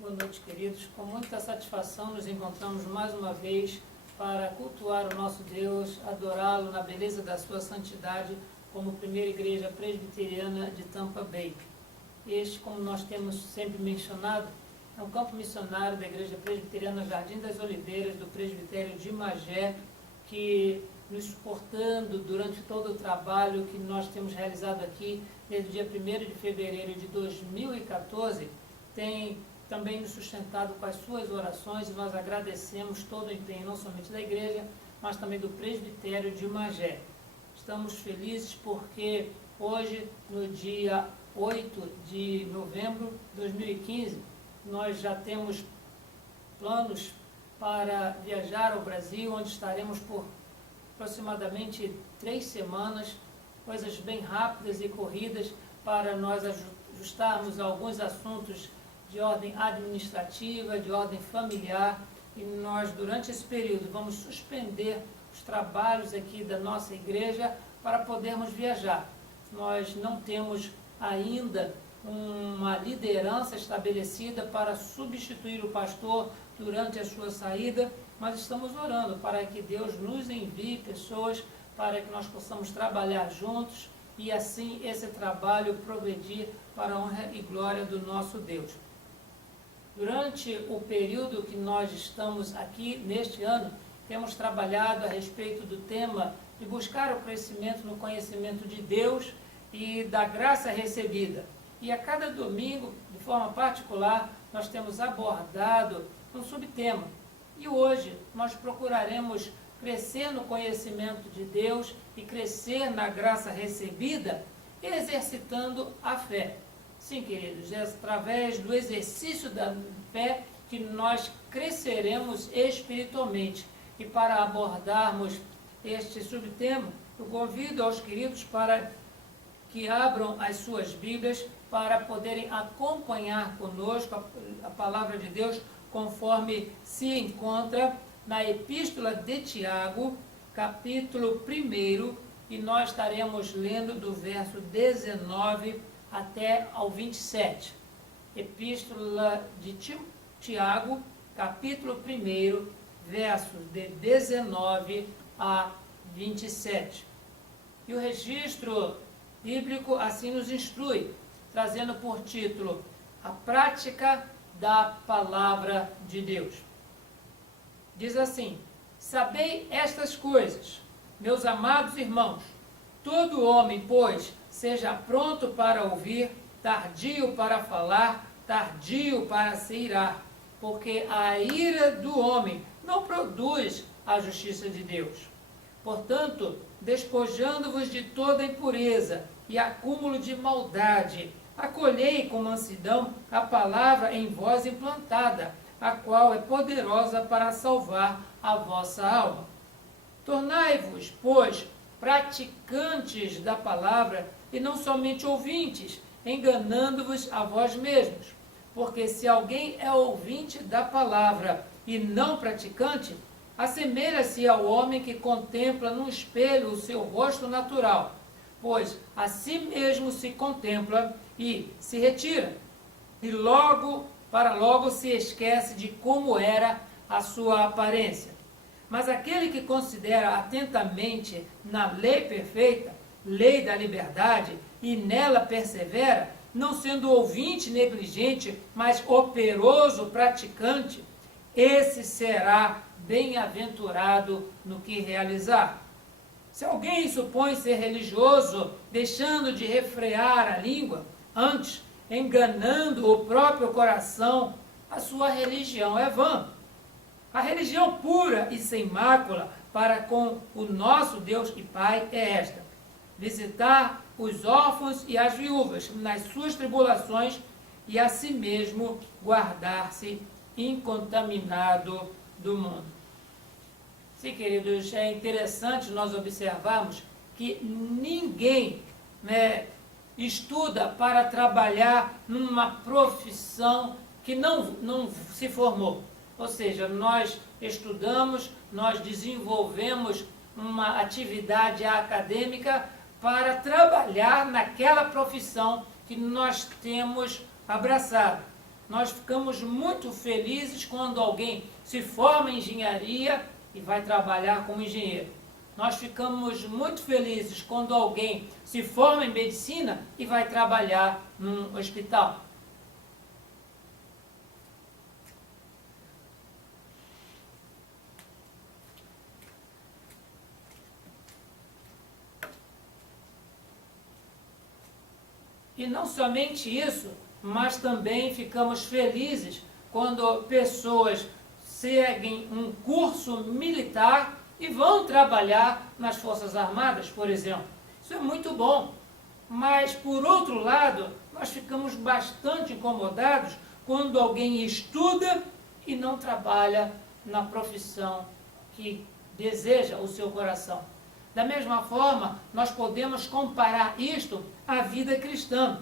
Boa noite, queridos. Com muita satisfação nos encontramos mais uma vez para cultuar o nosso Deus, adorá-lo na beleza da sua santidade como primeira igreja presbiteriana de Tampa Bay. Este, como nós temos sempre mencionado, é um campo missionário da Igreja Presbiteriana Jardim das Oliveiras, do presbitério de Magé, que nos suportando durante todo o trabalho que nós temos realizado aqui, desde o dia 1º de fevereiro de 2014, tem também nos sustentado com as suas orações, e nós agradecemos todo o empenho, não somente da igreja, mas também do presbitério de Magé. Estamos felizes porque hoje, no dia 8 de novembro de 2015, nós já temos planos para viajar ao Brasil, onde estaremos por aproximadamente 3 semanas, coisas bem rápidas e corridas, para nós ajustarmos alguns assuntos de ordem administrativa, de ordem familiar, e nós, durante esse período, vamos suspender os trabalhos aqui da nossa igreja para podermos viajar. Nós não temos ainda uma liderança estabelecida para substituir o pastor durante a sua saída, mas estamos orando para que Deus nos envie pessoas para que nós possamos trabalhar juntos e assim esse trabalho progredir para a honra e glória do nosso Deus. Durante o período que nós estamos aqui neste ano, temos trabalhado a respeito do tema de buscar o crescimento no conhecimento de Deus e da graça recebida. E a cada domingo, de forma particular, nós temos abordado um subtema. E hoje nós procuraremos crescer no conhecimento de Deus e crescer na graça recebida, exercitando a fé. Sim, queridos, é através do exercício da fé que nós cresceremos espiritualmente. E para abordarmos este subtema, eu convido aos queridos para que abram as suas Bíblias para poderem acompanhar conosco a palavra de Deus conforme se encontra na Epístola de Tiago, capítulo 1, e nós estaremos lendo do verso 19 até ao 27. Epístola de Tiago, capítulo 1, versos de 19 a 27. E o registro bíblico assim nos instrui, trazendo por título a prática da palavra de Deus. Diz assim: sabei estas coisas, meus amados irmãos, todo homem, pois, seja pronto para ouvir, tardio para falar, tardio para se irar, porque a ira do homem não produz a justiça de Deus. Portanto, despojando-vos de toda impureza e acúmulo de maldade, acolhei com mansidão a palavra em vós implantada, a qual é poderosa para salvar a vossa alma. Tornai-vos, pois, praticantes da palavra e não somente ouvintes, enganando-vos a vós mesmos. Porque se alguém é ouvinte da palavra e não praticante, assemelha-se ao homem que contempla num espelho o seu rosto natural, pois a si mesmo se contempla e se retira, e para logo se esquece de como era a sua aparência. Mas aquele que considera atentamente na lei perfeita, lei da liberdade, e nela persevera, não sendo ouvinte negligente, mas operoso praticante, esse será bem-aventurado no que realizar. Se alguém supõe ser religioso, deixando de refrear a língua, antes, enganando o próprio coração, a sua religião é vã. A religião pura e sem mácula para com o nosso Deus e Pai é esta: visitar os órfãos e as viúvas nas suas tribulações e a si mesmo guardar-se incontaminado do mundo. Sim, queridos, é interessante nós observarmos que ninguém estuda para trabalhar numa profissão que não se formou. Ou seja, nós estudamos, nós desenvolvemos uma atividade acadêmica para trabalhar naquela profissão que nós temos abraçado. nós ficamos muito felizes quando alguém se forma em engenharia e vai trabalhar como engenheiro. Nós ficamos muito felizes quando alguém se forma em medicina e vai trabalhar num hospital. E não somente isso, mas também ficamos felizes quando pessoas seguem um curso militar e vão trabalhar nas Forças Armadas, por exemplo. Isso é muito bom. Mas, por outro lado, nós ficamos bastante incomodados quando alguém estuda e não trabalha na profissão que deseja o seu coração. Da mesma forma, nós podemos comparar isto à vida cristã.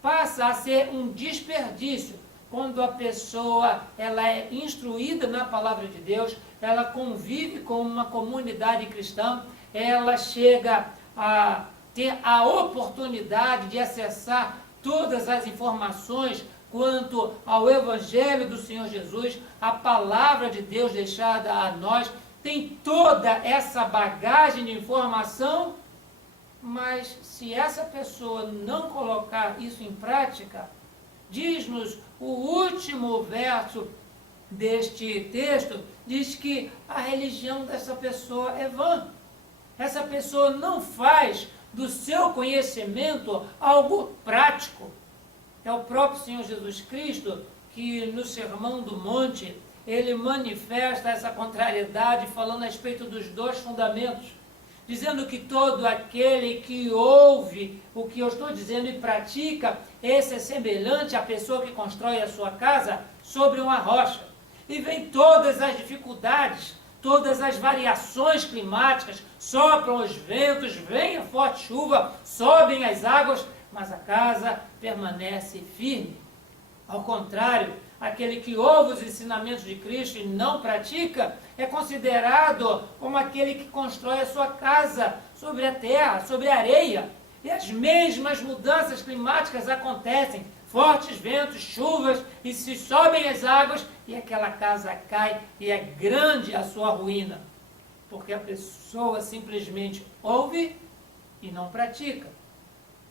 Passa a ser um desperdício quando a pessoa ela é instruída na palavra de Deus, ela convive com uma comunidade cristã, ela chega a ter a oportunidade de acessar todas as informações quanto ao Evangelho do Senhor Jesus, a palavra de Deus deixada a nós, tem toda essa bagagem de informação, mas se essa pessoa não colocar isso em prática, diz-nos o último verso deste texto, diz que a religião dessa pessoa é vã. Essa pessoa não faz do seu conhecimento algo prático. É o próprio Senhor Jesus Cristo que no Sermão do Monte, ele manifesta essa contrariedade falando a respeito dos dois fundamentos, dizendo que todo aquele que ouve o que eu estou dizendo e pratica, esse é semelhante à pessoa que constrói a sua casa sobre uma rocha. E vem todas as dificuldades, todas as variações climáticas, sopram os ventos, vem a forte chuva, sobem as águas, mas a casa permanece firme. Ao contrário, aquele que ouve os ensinamentos de Cristo e não pratica, é considerado como aquele que constrói a sua casa sobre a terra, sobre a areia. E as mesmas mudanças climáticas acontecem, fortes ventos, chuvas, e se sobem as águas, e aquela casa cai, e é grande a sua ruína. Porque a pessoa simplesmente ouve e não pratica.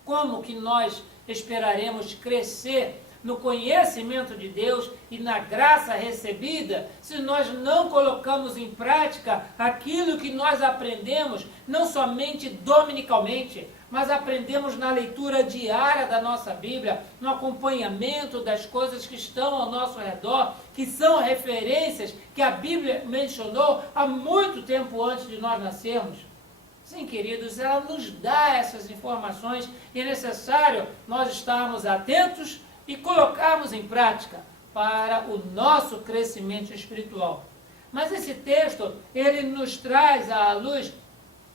Como que nós esperaremos crescer no conhecimento de Deus e na graça recebida, se nós não colocamos em prática aquilo que nós aprendemos, não somente dominicalmente, mas aprendemos na leitura diária da nossa Bíblia, no acompanhamento das coisas que estão ao nosso redor, que são referências que a Bíblia mencionou há muito tempo antes de nós nascermos. Sim, queridos, ela nos dá essas informações e é necessário nós estarmos atentos e colocarmos em prática para o nosso crescimento espiritual. Mas esse texto, ele nos traz à luz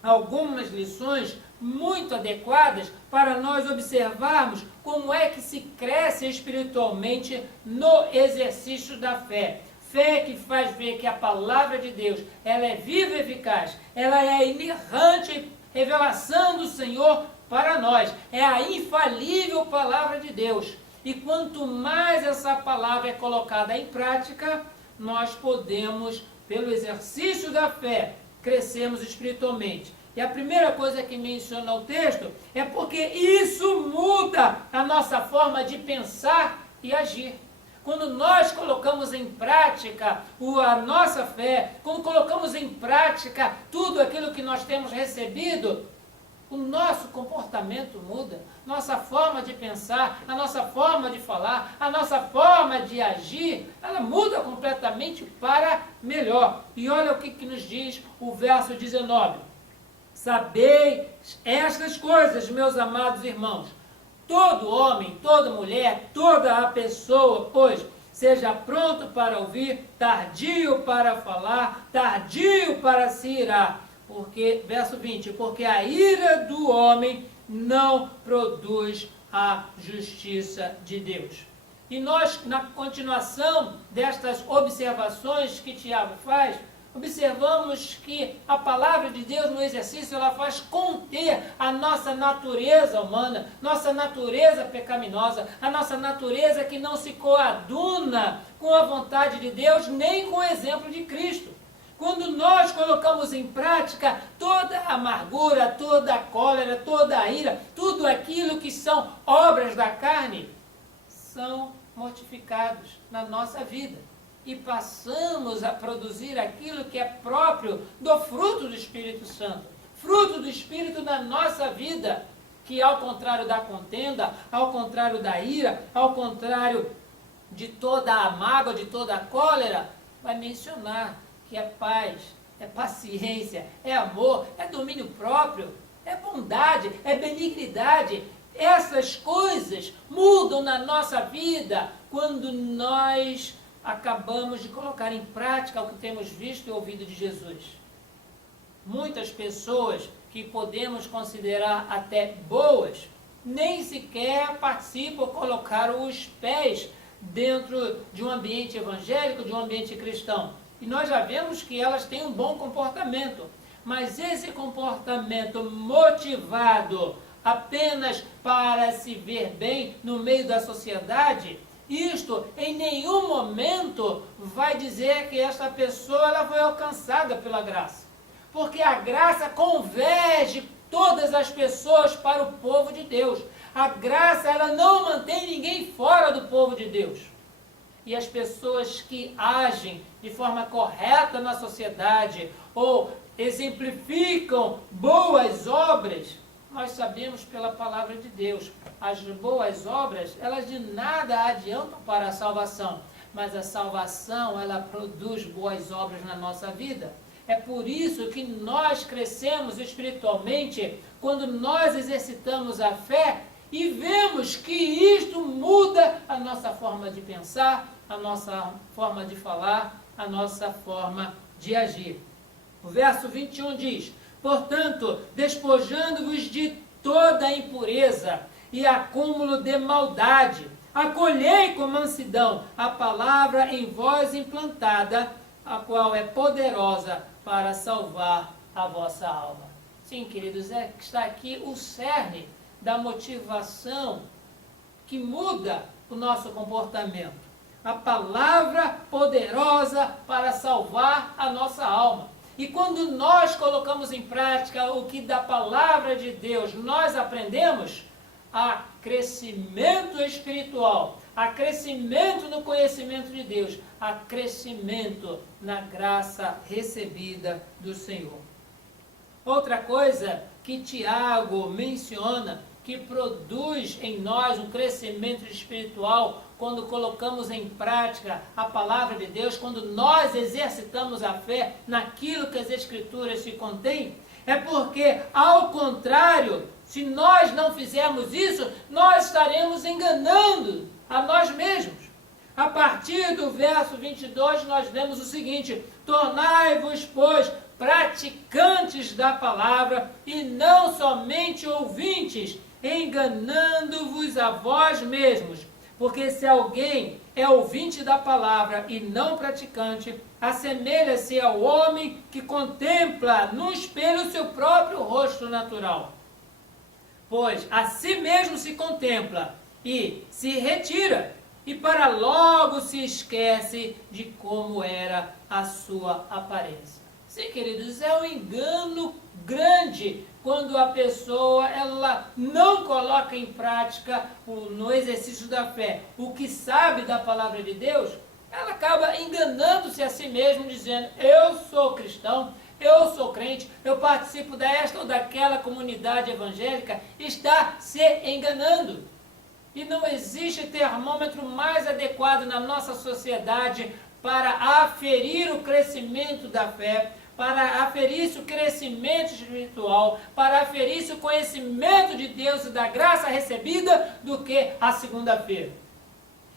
algumas lições muito adequadas para nós observarmos como é que se cresce espiritualmente no exercício da fé. Fé que faz ver que a palavra de Deus, ela é viva e eficaz, ela é a inerrante revelação do Senhor para nós, é a infalível palavra de Deus. E quanto mais essa palavra é colocada em prática, nós podemos, pelo exercício da fé, crescermos espiritualmente. E a primeira coisa que menciona o texto é porque isso muda a nossa forma de pensar e agir. Quando nós colocamos em prática a nossa fé, quando colocamos em prática tudo aquilo que nós temos recebido, o nosso comportamento muda, nossa forma de pensar, a nossa forma de falar, a nossa forma de agir, ela muda completamente para melhor. E olha o que nos diz o verso 19. Sabeis estas coisas, meus amados irmãos, todo homem, toda mulher, toda a pessoa, pois, seja pronto para ouvir, tardio para falar, tardio para se irar. Porque, verso 20, porque a ira do homem não produz a justiça de Deus. E nós, na continuação destas observações que Tiago faz, observamos que a palavra de Deus no exercício, ela faz conter a nossa natureza humana, nossa natureza pecaminosa, a nossa natureza que não se coaduna com a vontade de Deus, nem com o exemplo de Cristo. Quando nós colocamos em prática toda a amargura, toda a cólera, toda a ira, tudo aquilo que são obras da carne, são mortificados na nossa vida. E passamos a produzir aquilo que é próprio do fruto do Espírito Santo. Fruto do Espírito na nossa vida, que ao contrário da contenda, ao contrário da ira, ao contrário de toda a mágoa, de toda a cólera, vai mencionar que é paz, é paciência, é amor, é domínio próprio, é bondade, é benignidade. Essas coisas mudam na nossa vida quando nós acabamos de colocar em prática o que temos visto e ouvido de Jesus. Muitas pessoas que podemos considerar até boas, nem sequer participam ou colocaram os pés dentro de um ambiente evangélico, de um ambiente cristão. E nós já vemos que elas têm um bom comportamento, mas esse comportamento motivado apenas para se ver bem no meio da sociedade, isto em nenhum momento vai dizer que esta pessoa ela foi alcançada pela graça. Porque a graça converge todas as pessoas para o povo de Deus. A graça ela não mantém ninguém fora do povo de Deus. E as pessoas que agem de forma correta na sociedade ou exemplificam boas obras, nós sabemos pela palavra de Deus, as boas obras, elas de nada adiantam para a salvação, mas a salvação, ela produz boas obras na nossa vida. É por isso que nós crescemos espiritualmente quando nós exercitamos a fé e vemos que isto muda a nossa forma de pensar, a nossa forma de falar, a nossa forma de agir. O verso 21 diz: portanto, despojando-vos de toda a impureza e acúmulo de maldade, acolhei com mansidão a palavra em vós implantada, a qual é poderosa para salvar a vossa alma. Sim, queridos, está aqui o cerne da motivação que muda o nosso comportamento. A palavra poderosa para salvar a nossa alma. E quando nós colocamos em prática o que da palavra de Deus nós aprendemos, há crescimento espiritual, há crescimento no conhecimento de Deus, há crescimento na graça recebida do Senhor. Outra coisa que Tiago menciona, que produz em nós um crescimento espiritual, quando colocamos em prática a palavra de Deus, quando nós exercitamos a fé naquilo que as Escrituras se contêm, é porque, ao contrário, se nós não fizermos isso, nós estaremos enganando a nós mesmos. A partir do verso 22, nós lemos o seguinte: tornai-vos, pois, praticantes da palavra e não somente ouvintes, enganando-vos a vós mesmos. Porque se alguém é ouvinte da palavra e não praticante, assemelha-se ao homem que contempla no espelho o seu próprio rosto natural. Pois a si mesmo se contempla e se retira, e para logo se esquece de como era a sua aparência. Sim, queridos, é um engano grande quando a pessoa ela não coloca em prática no exercício da fé o que sabe da palavra de Deus. Ela acaba enganando-se a si mesma, dizendo: eu sou cristão, eu sou crente, eu participo desta ou daquela comunidade evangélica. Está se enganando. E não existe termômetro mais adequado na nossa sociedade para aferir o crescimento da fé, para aferir o crescimento espiritual, para aferir o conhecimento de Deus e da graça recebida, do que a segunda-feira.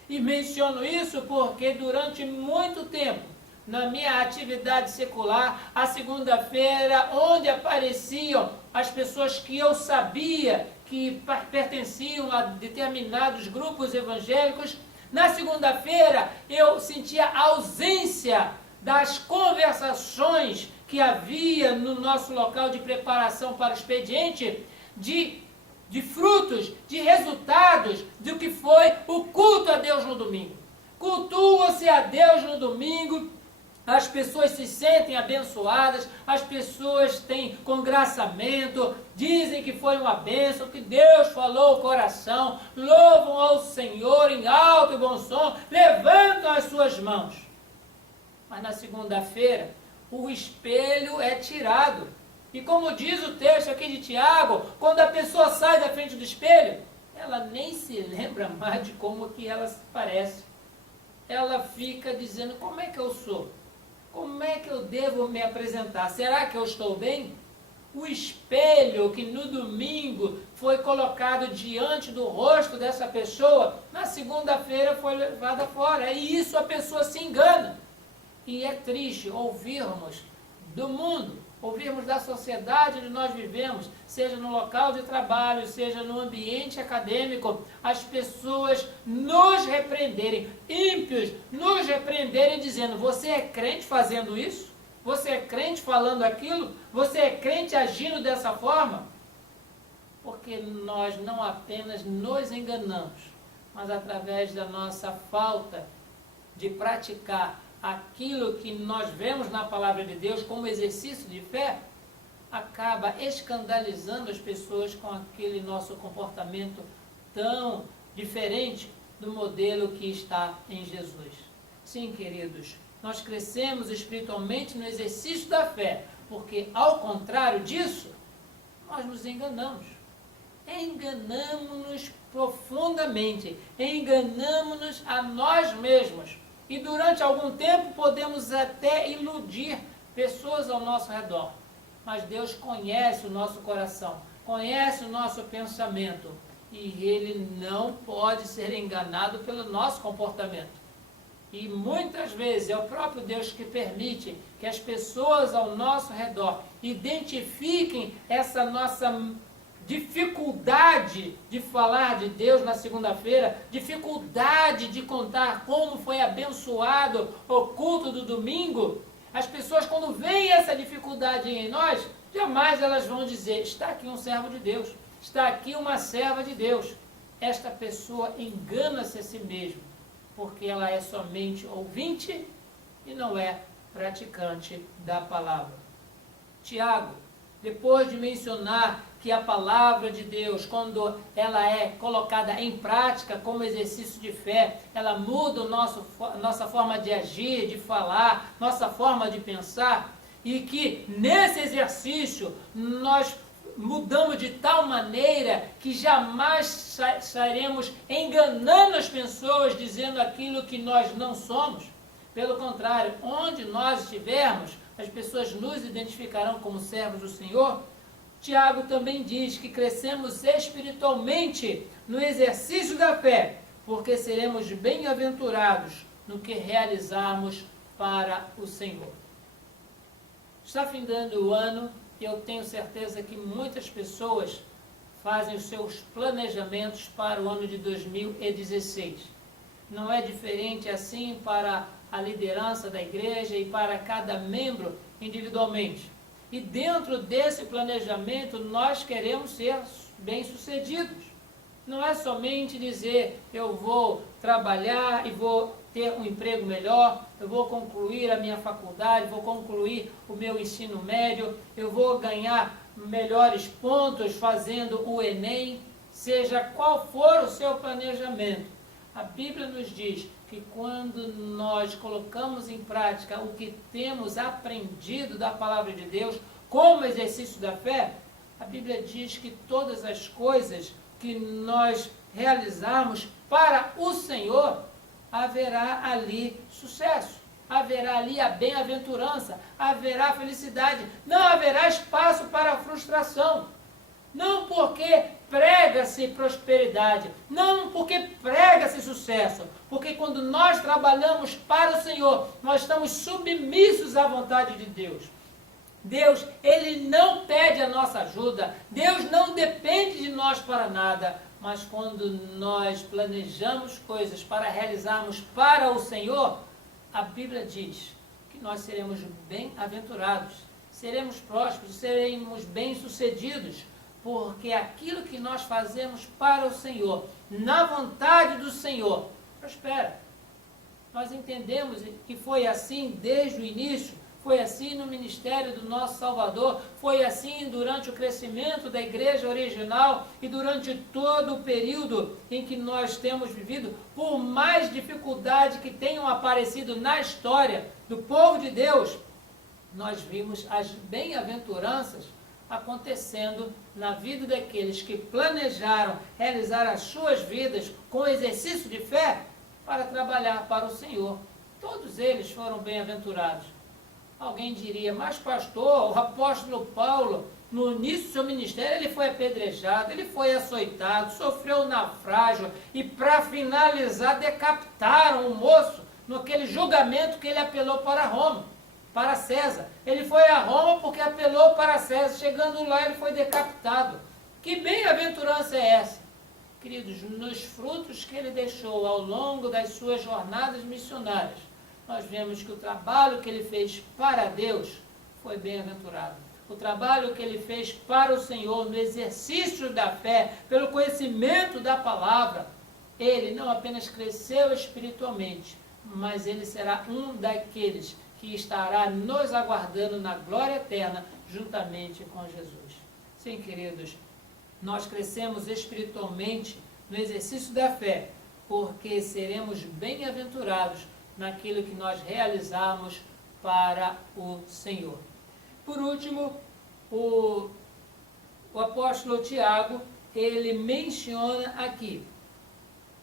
E menciono isso porque durante muito tempo, na minha atividade secular, a segunda-feira, onde apareciam as pessoas que eu sabia que pertenciam a determinados grupos evangélicos, na segunda-feira eu sentia ausência das conversações que havia no nosso local de preparação para o expediente, de frutos, de resultados do que foi o culto a Deus no domingo. Cultua-se a Deus no domingo, as pessoas se sentem abençoadas, as pessoas têm congraçamento, dizem que foi uma bênção, que Deus falou o coração, louvam ao Senhor em alto e bom som, levantam as suas mãos. Mas na segunda-feira, o espelho é tirado. E como diz o texto aqui de Tiago, quando a pessoa sai da frente do espelho, ela nem se lembra mais de como que ela se parece. Ela fica dizendo, como é que eu sou? Como é que eu devo me apresentar? Será que eu estou bem? O espelho que no domingo foi colocado diante do rosto dessa pessoa, na segunda-feira foi levada fora. E isso a pessoa se engana. E é triste ouvirmos do mundo, ouvirmos da sociedade onde nós vivemos, seja no local de trabalho, seja no ambiente acadêmico, as pessoas nos repreenderem, ímpios nos repreenderem dizendo, você é crente fazendo isso? Você é crente falando aquilo? Você é crente agindo dessa forma? Porque nós não apenas nos enganamos, mas através da nossa falta de praticar aquilo que nós vemos na palavra de Deus como exercício de fé, acaba escandalizando as pessoas com aquele nosso comportamento tão diferente do modelo que está em Jesus. Sim, queridos, nós crescemos espiritualmente no exercício da fé, porque ao contrário disso, nós nos enganamos. Enganamos-nos profundamente, enganamos-nos a nós mesmos. E durante algum tempo podemos até iludir pessoas ao nosso redor. Mas Deus conhece o nosso coração, conhece o nosso pensamento. E Ele não pode ser enganado pelo nosso comportamento. E muitas vezes é o próprio Deus que permite que as pessoas ao nosso redor identifiquem essa nossa dificuldade de falar de Deus na segunda-feira, dificuldade de contar como foi abençoado o culto do domingo. As pessoas, quando veem essa dificuldade em nós, jamais elas vão dizer, está aqui um servo de Deus, está aqui uma serva de Deus. Esta pessoa engana-se a si mesma, porque ela é somente ouvinte e não é praticante da palavra. Tiago, depois de mencionar que a palavra de Deus, quando ela é colocada em prática como exercício de fé, ela muda nossa forma de agir, de falar, nossa forma de pensar, e que nesse exercício nós mudamos de tal maneira que jamais estaremos enganando as pessoas dizendo aquilo que nós não somos. Pelo contrário, onde nós estivermos, as pessoas nos identificarão como servos do Senhor. Tiago também diz que crescemos espiritualmente no exercício da fé, porque seremos bem-aventurados no que realizarmos para o Senhor. Está findando o ano e eu tenho certeza que muitas pessoas fazem os seus planejamentos para o ano de 2016. Não é diferente assim para a liderança da igreja e para cada membro individualmente. E dentro desse planejamento nós queremos ser bem-sucedidos. Não é somente dizer, eu vou trabalhar e vou ter um emprego melhor, eu vou concluir a minha faculdade, vou concluir o meu ensino médio, eu vou ganhar melhores pontos fazendo o Enem, seja qual for o seu planejamento. A Bíblia nos diz que quando nós colocamos em prática o que temos aprendido da palavra de Deus como exercício da fé, a Bíblia diz que todas as coisas que nós realizarmos para o Senhor, haverá ali sucesso, haverá ali a bem-aventurança, haverá felicidade, não haverá espaço para frustração. Não porque prega-se prosperidade, não porque prega-se sucesso, porque quando nós trabalhamos para o Senhor, nós estamos submissos à vontade de Deus. Deus, Ele não pede a nossa ajuda, Deus não depende de nós para nada, mas quando nós planejamos coisas para realizarmos para o Senhor, a Bíblia diz que nós seremos bem-aventurados, seremos prósperos, seremos bem-sucedidos, porque aquilo que nós fazemos para o Senhor, na vontade do Senhor, prospera. Nós entendemos que foi assim desde o início, foi assim no ministério do nosso Salvador, foi assim durante o crescimento da igreja original e durante todo o período em que nós temos vivido, por mais dificuldade que tenham aparecido na história do povo de Deus, nós vimos as bem-aventuranças acontecendo na vida daqueles que planejaram realizar as suas vidas com exercício de fé para trabalhar para o Senhor. Todos eles foram bem-aventurados. Alguém diria, mas pastor, o apóstolo Paulo, no início do seu ministério, ele foi apedrejado, ele foi açoitado, sofreu naufrágio e para finalizar decapitaram o moço naquele julgamento que ele apelou para Roma, para César. Ele foi a Roma porque apelou para César, chegando lá ele foi decapitado. Que bem-aventurança é essa? Queridos, nos frutos que ele deixou ao longo das suas jornadas missionárias, nós vemos que o trabalho que ele fez para Deus foi bem-aventurado. O trabalho que ele fez para o Senhor, no exercício da fé, pelo conhecimento da palavra, ele não apenas cresceu espiritualmente, mas ele será um daqueles que estará nos aguardando na glória eterna, juntamente com Jesus. Sim, queridos, nós crescemos espiritualmente no exercício da fé, porque seremos bem-aventurados naquilo que nós realizarmos para o Senhor. Por último, o apóstolo Tiago, ele menciona aqui,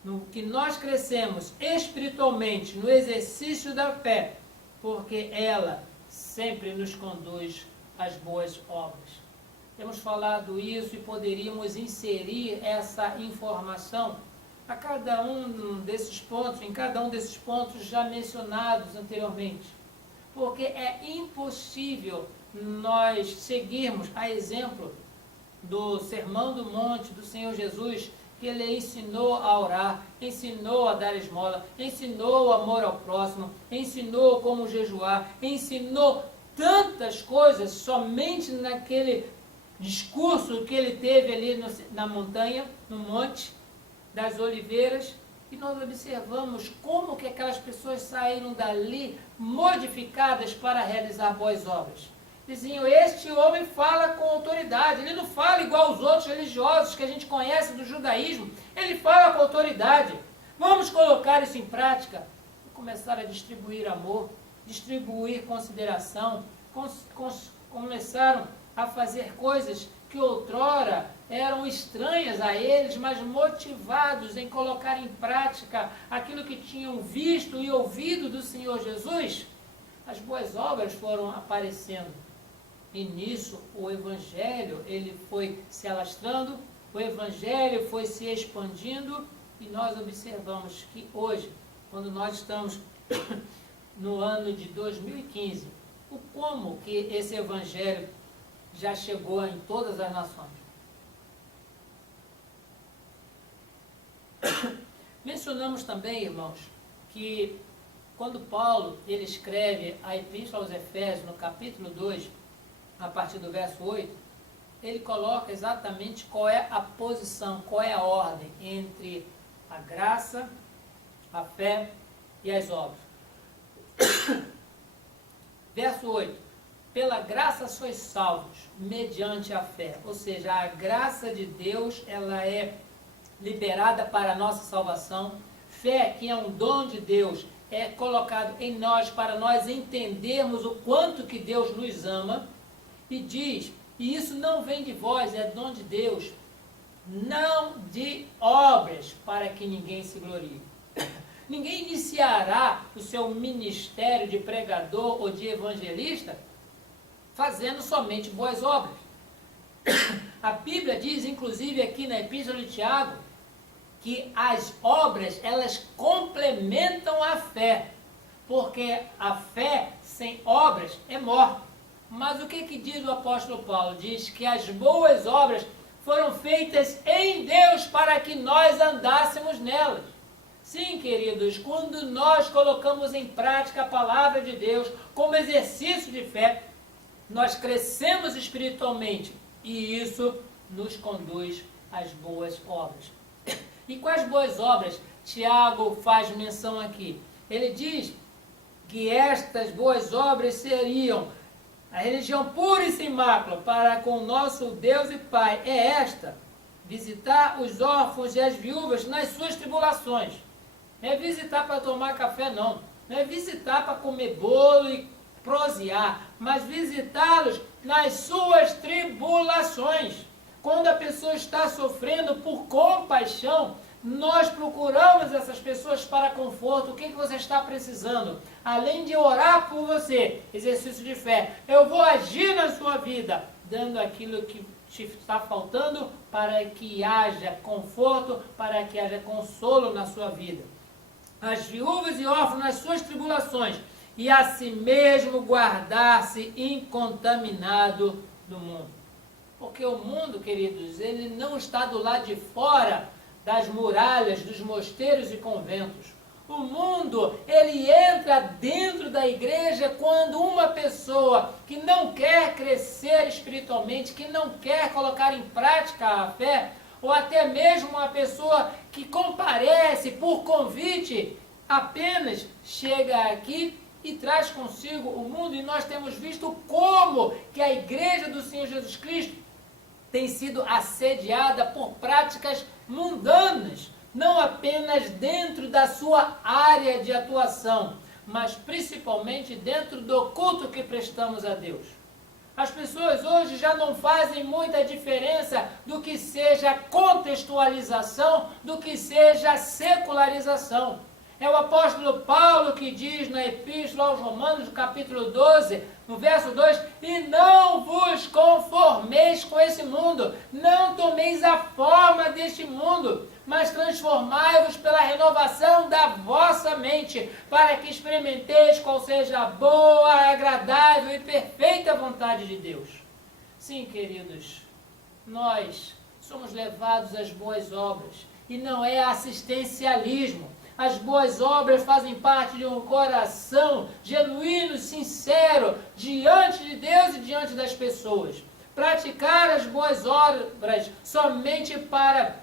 no que nós crescemos espiritualmente no exercício da fé, porque ela sempre nos conduz às boas obras. Temos falado isso e poderíamos inserir essa informação a cada um desses pontos, em cada um desses pontos já mencionados anteriormente. Porque é impossível nós seguirmos a exemplo do Sermão do Monte do Senhor Jesus, que ele ensinou a orar, ensinou a dar esmola, ensinou o amor ao próximo, ensinou como jejuar, ensinou tantas coisas somente naquele discurso que ele teve ali na montanha, no Monte das Oliveiras, e nós observamos como que aquelas pessoas saíram dali modificadas para realizar boas obras. Diziam, este homem fala com autoridade, ele não fala igual aos outros religiosos que a gente conhece do judaísmo, ele fala com autoridade. Vamos colocar isso em prática e começar a distribuir amor, distribuir consideração, começaram a fazer coisas que outrora eram estranhas a eles, mas motivados em colocar em prática aquilo que tinham visto e ouvido do Senhor Jesus, as boas obras foram aparecendo. E nisso o Evangelho ele foi se alastrando, o Evangelho foi se expandindo, e nós observamos que hoje, quando nós estamos no ano de 2015, o como que esse Evangelho já chegou em todas as nações. Mencionamos também, irmãos, que quando Paulo ele escreve a Epístola aos Efésios, no capítulo 2, a partir do verso 8, ele coloca exatamente qual é a posição, qual é a ordem entre a graça, a fé e as obras. Verso 8. Pela graça sois salvos, mediante a fé. Ou seja, a graça de Deus, ela é liberada para a nossa salvação. Fé, que é um dom de Deus, é colocado em nós para nós entendermos o quanto que Deus nos ama. E diz, e isso não vem de vós, é dom de Deus, não de obras, para que ninguém se glorie. Ninguém iniciará o seu ministério de pregador ou de evangelista fazendo somente boas obras. A Bíblia diz, inclusive aqui na Epístola de Tiago, que as obras, elas complementam a fé, porque a fé sem obras é morta. Mas o que diz o apóstolo Paulo? Diz que as boas obras foram feitas em Deus para que nós andássemos nelas. Sim, queridos, quando nós colocamos em prática a palavra de Deus como exercício de fé, nós crescemos espiritualmente e isso nos conduz às boas obras. E quais boas obras Tiago faz menção aqui? Ele diz que estas boas obras seriam a religião pura e sem mácula para com o nosso Deus e Pai. É esta: visitar os órfãos e as viúvas nas suas tribulações. Não é visitar para tomar café, não. Não é visitar para comer bolo e prosear, mas visitá-los nas suas tribulações. Quando a pessoa está sofrendo por compaixão, nós procuramos essas pessoas para conforto. O que você está precisando? Além de orar por você, exercício de fé, eu vou agir na sua vida, dando aquilo que te está faltando para que haja conforto, para que haja consolo na sua vida. As viúvas e órfãos nas suas tribulações, e a si mesmo guardar-se incontaminado do mundo. Porque o mundo, queridos, ele não está do lado de fora das muralhas, dos mosteiros e conventos. O mundo, ele entra dentro da igreja quando uma pessoa que não quer crescer espiritualmente, que não quer colocar em prática a fé, ou até mesmo uma pessoa que comparece por convite, apenas chega aqui e traz consigo o mundo. E nós temos visto como que a igreja do Senhor Jesus Cristo tem sido assediada por práticas mundanas, não apenas dentro da sua área de atuação, mas principalmente dentro do culto que prestamos a Deus. As pessoas hoje já não fazem muita diferença do que seja contextualização, do que seja secularização. É o apóstolo Paulo que diz na Epístola aos Romanos, no capítulo 12, no verso 2, e não vos conformeis com esse mundo, não tomeis a forma deste mundo, mas transformai-vos pela renovação da vossa mente, para que experimenteis qual seja a boa, agradável e perfeita vontade de Deus. Sim, queridos, nós somos levados às boas obras, e não é assistencialismo. As boas obras fazem parte de um coração genuíno, sincero, diante de Deus e diante das pessoas. Praticar as boas obras somente para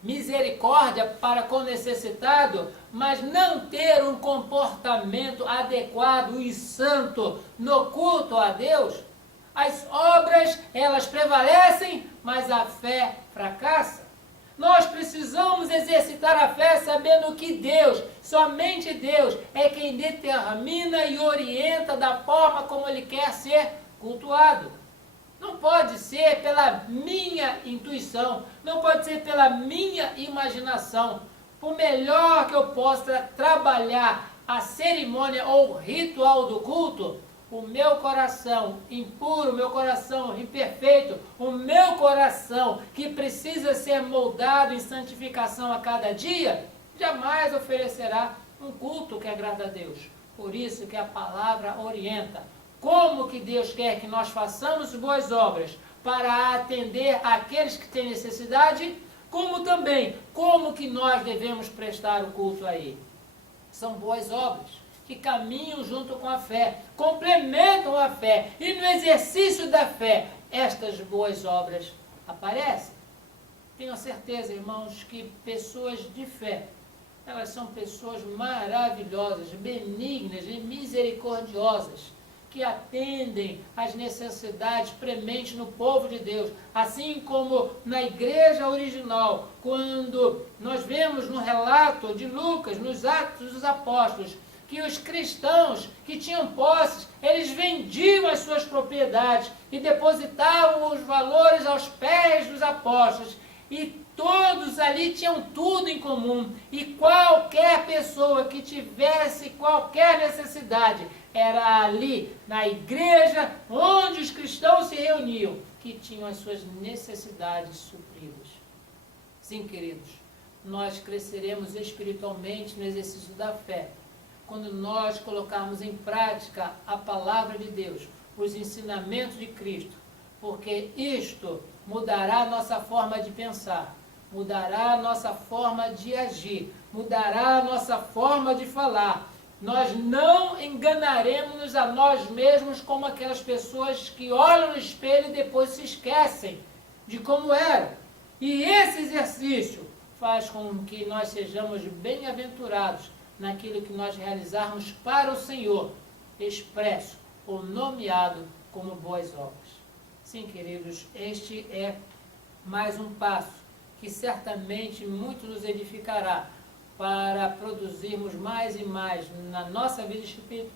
misericórdia, para com o necessitado, mas não ter um comportamento adequado e santo no culto a Deus, as obras, elas prevalecem, mas a fé fracassa. Nós precisamos exercitar a fé sabendo que Deus, somente Deus, é quem determina e orienta da forma como Ele quer ser cultuado. Não pode ser pela minha intuição, não pode ser pela minha imaginação. Por melhor que eu possa trabalhar a cerimônia ou ritual do culto, o meu coração impuro, o meu coração imperfeito, o meu coração que precisa ser moldado em santificação a cada dia, jamais oferecerá um culto que agrada a Deus. Por isso que a palavra orienta. Como que Deus quer que nós façamos boas obras para atender àqueles que têm necessidade, como também como que nós devemos prestar o culto a Ele. São boas obras que caminham junto com a fé, complementam a fé, e no exercício da fé, estas boas obras aparecem. Tenho certeza, irmãos, que pessoas de fé, elas são pessoas maravilhosas, benignas e misericordiosas, que atendem às necessidades prementes no povo de Deus, assim como na igreja original, quando nós vemos no relato de Lucas, nos Atos dos Apóstolos, que os cristãos que tinham posses, eles vendiam as suas propriedades e depositavam os valores aos pés dos apóstolos, e todos ali tinham tudo em comum, e qualquer pessoa que tivesse qualquer necessidade, era ali, na igreja, onde os cristãos se reuniam, que tinham as suas necessidades supridas. Sim, queridos, nós cresceremos espiritualmente no exercício da fé, quando nós colocarmos em prática a palavra de Deus, os ensinamentos de Cristo, porque isto mudará a nossa forma de pensar, mudará a nossa forma de agir, mudará a nossa forma de falar. Nós não enganaremos a nós mesmos como aquelas pessoas que olham no espelho e depois se esquecem de como eram. E esse exercício faz com que nós sejamos bem-aventurados naquilo que nós realizarmos para o Senhor, expresso ou nomeado como boas obras. Sim, queridos, este é mais um passo que certamente muito nos edificará para produzirmos mais e mais na nossa vida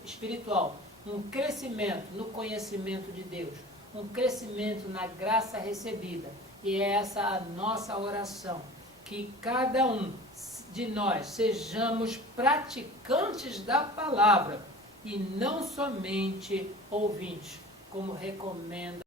espiritual um crescimento no conhecimento de Deus, um crescimento na graça recebida. E é essa a nossa oração, que cada um de nós sejamos praticantes da palavra e não somente ouvintes, como recomenda